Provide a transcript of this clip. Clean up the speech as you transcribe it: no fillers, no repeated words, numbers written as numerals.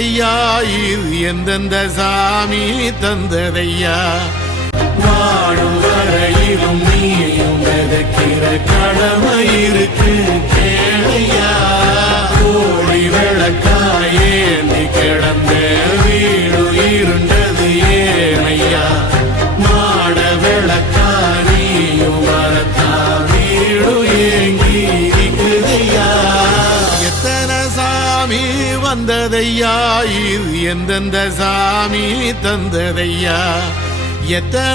வந்ததையா இது எந்தெந்த சாமி தந்ததையா வாழும் வரையிலும் நீயும் விதைக்கிற கடமை இருக்கு கேளையா கோழி விளக்காயே நீ கிடந்த வீடு இருண்டது ஏனையா மாட விளக்கா நீயும் வரத்தா வீடு ஏங்கி இருக்குதையா எத்தனை சாமி வந்ததையா இது எந்தெந்த சாமி தந்ததையா எத்தனை